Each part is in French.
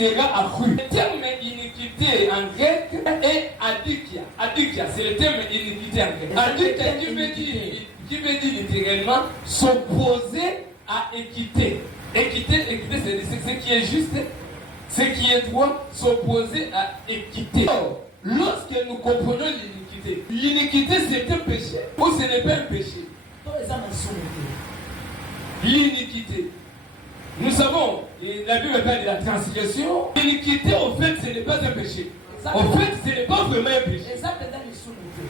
sera accru. Le terme iniquité en grec est adikia. Adikia, c'est le terme iniquité en grec. Adikia qui veut dire littéralement s'opposer à équité. Équité, c'est ce qui est juste, ce qui est droit, s'opposer à équité. Alors, lorsque nous comprenons l'iniquité c'est un péché ou ce n'est pas un péché? L'iniquité. Nous savons, la Bible parle de la transgression. L'iniquité, au fait, ce n'est pas un péché. En fait, ce n'est pas vraiment un péché.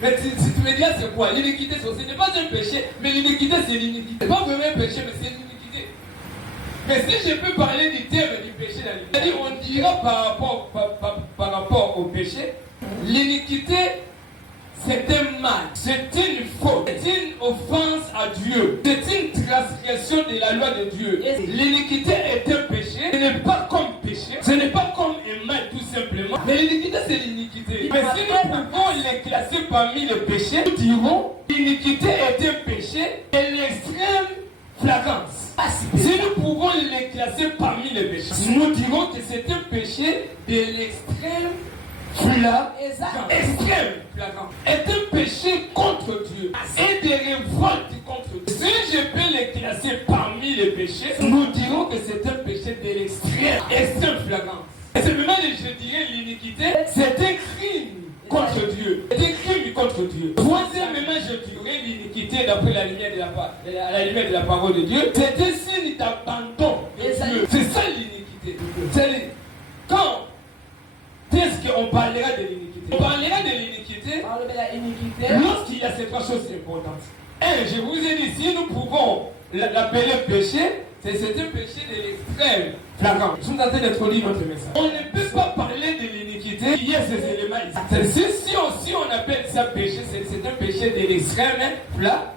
Mais si tu me dis, c'est quoi? L'iniquité, ce n'est pas un péché, mais l'iniquité, c'est l'iniquité. Ce n'est pas vraiment un péché, mais c'est l'iniquité. Mais si je peux parler du terme du péché, c'est-à-dire, on dira par rapport au péché, l'iniquité, c'est un mal, c'est une faute, c'est une offense à Dieu, c'est une transgression de la loi de Dieu. L'iniquité est un péché, ce n'est pas comme péché, ce n'est pas comme un mal tout simplement, mais l'iniquité c'est l'iniquité. Mais si nous pouvons les classer parmi les péchés, nous dirons l'iniquité est un péché de l'extrême flagrance. Si nous pouvons les classer parmi les péchés, nous dirons que c'est un péché de l'extrême extrême flagrant, est un péché contre Dieu et des révoltes contre Dieu. Si je peux les classer parmi les péchés, nous dirons que c'est un péché de l'extrême flagrant. Et simplement, je dirais l'iniquité, c'est un crime contre Dieu. C'est un crime contre Dieu. Troisièmement, je dirais l'iniquité d'après la lumière de la parole de Dieu, c'est un signe d'abandon de Dieu. C'est ça l'iniquité. C'est quand est-ce qu'on parlera de l'iniquité? On parlera de l'iniquité lorsqu'il y a ces trois choses importantes. Et je vous ai dit, si nous pouvons l'appeler péché, c'est un péché de l'extrême flagrant. Nous sommes en train d'introduire notre message. On ne peut pas parler de l'iniquité, il y a ces éléments ici. Si on appelle ça péché, c'est un péché de l'extrême flagrant.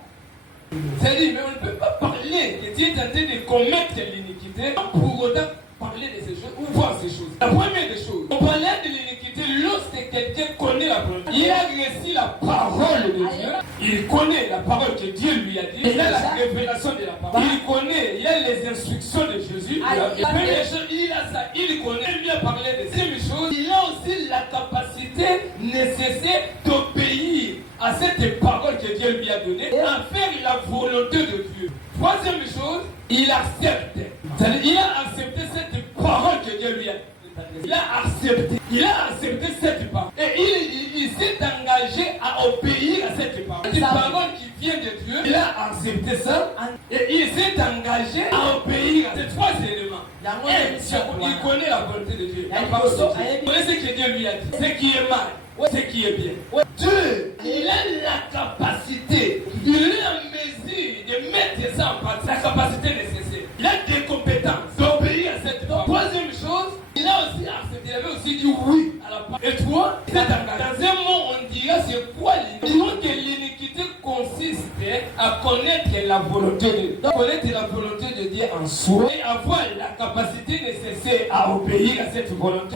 C'est-à-dire, mais on ne peut pas parler que tu es en train de commettre l'iniquité pour autant parler de ces choses ou voir ces choses. La première des choses, on parlait de l'iniquité lorsque quelqu'un connaît la parole. Il a reçu la parole de Dieu. Il connaît la parole que Dieu lui a dit. Il a la révélation de la parole. Il connaît, il a les instructions de Jésus. La première chose, il a ça. Il connaît, il a parlé de ces choses. Il a aussi la capacité nécessaire d'obéir à cette parole que Dieu lui a donnée, à faire la volonté de Dieu. Troisième chose, il accepte. Il a accepté cette parole que Dieu lui a donnée. Il a accepté cette parole. Et il s'est engagé à obéir à cette parole. Cette parole qui vient de Dieu, il a accepté ça. Et il s'est engagé à obéir à ces trois éléments. Il connaît la volonté de Dieu. Il connaît ce que Dieu lui a dit. Ce qui est mal, ce qui est bien. Deux, il a la capacité, il est en mesure de mettre ça en pratique, la capacité nécessaire. Il a des compétences d'obéir à cette parole. Troisième chose, il a aussi accepté, il avait aussi dit oui à la parole. Et trois, il est engagé. Dans un mot, on dira c'est quoi l'iniquité? Disons que l'iniquité consiste à connaître la volonté de Dieu. Connaître la volonté de Dieu en soi et avoir la capacité nécessaire à obéir à cette volonté,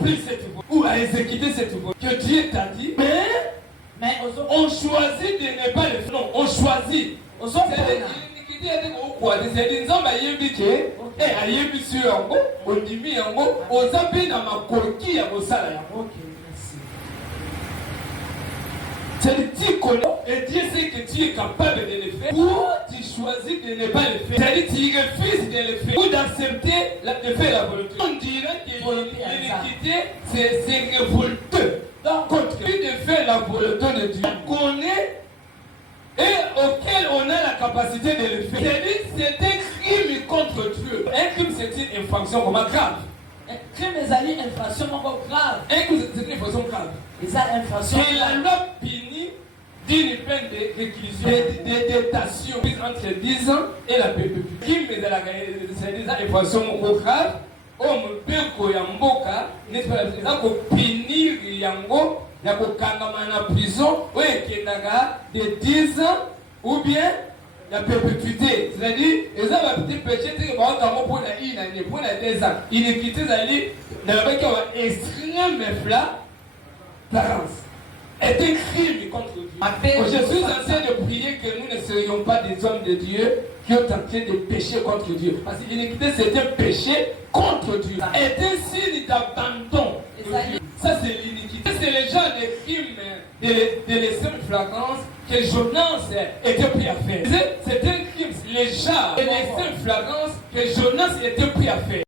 ou à exécuter cette volonté que Dieu t'a dit, mais on choisit de ne pas le faire. Non, on choisit. C'est-à-dire nzambe ayebike ayebi sur yango ondimi yango oza mpe na makoki ya kosala yango. Tu connais et Dieu sait que tu es capable de le faire ou tu choisis de ne pas le faire. C'est-à-dire tu refuses de le faire ou d'accepter de faire la volonté. On dirait que l'iniquité c'est révolteux. Donc contre de faire la volonté de Dieu, on connaît et auquel on a la capacité de le faire. C'est-à-dire c'est un crime contre Dieu. Un crime c'est une infraction comme grave. Un crime c'est une infraction grave. Un crime c'est une infraction grave. Et la loi punit d'une peine de réclusion, de détention entre 10 ans et la perpétuité. Crime c'est des infractions grave. Mbeko ya mboka n'est pas la punir yango ya kokangama na prison ou ekendaka de 10 ans ou bien la perpétuité. C'est-à-dire les gens va petit péché que ba ka mo pour la une pour la 2 ans. Iniquité zali na ba ka extrême flagrance. est un crime contre Dieu. Je suis en train de prier que nous ne serions pas des hommes de Dieu qui ont tenté de pécher contre Dieu. Parce que l'iniquité, c'est un péché contre Dieu. Est un signe d'abandon. Ça, c'est l'iniquité. C'est le genre de crime de l'extrême flagrance que Jonas était pris à faire. C'est un crime, le genre de l'extrême flagrance que Jonas était pris à faire.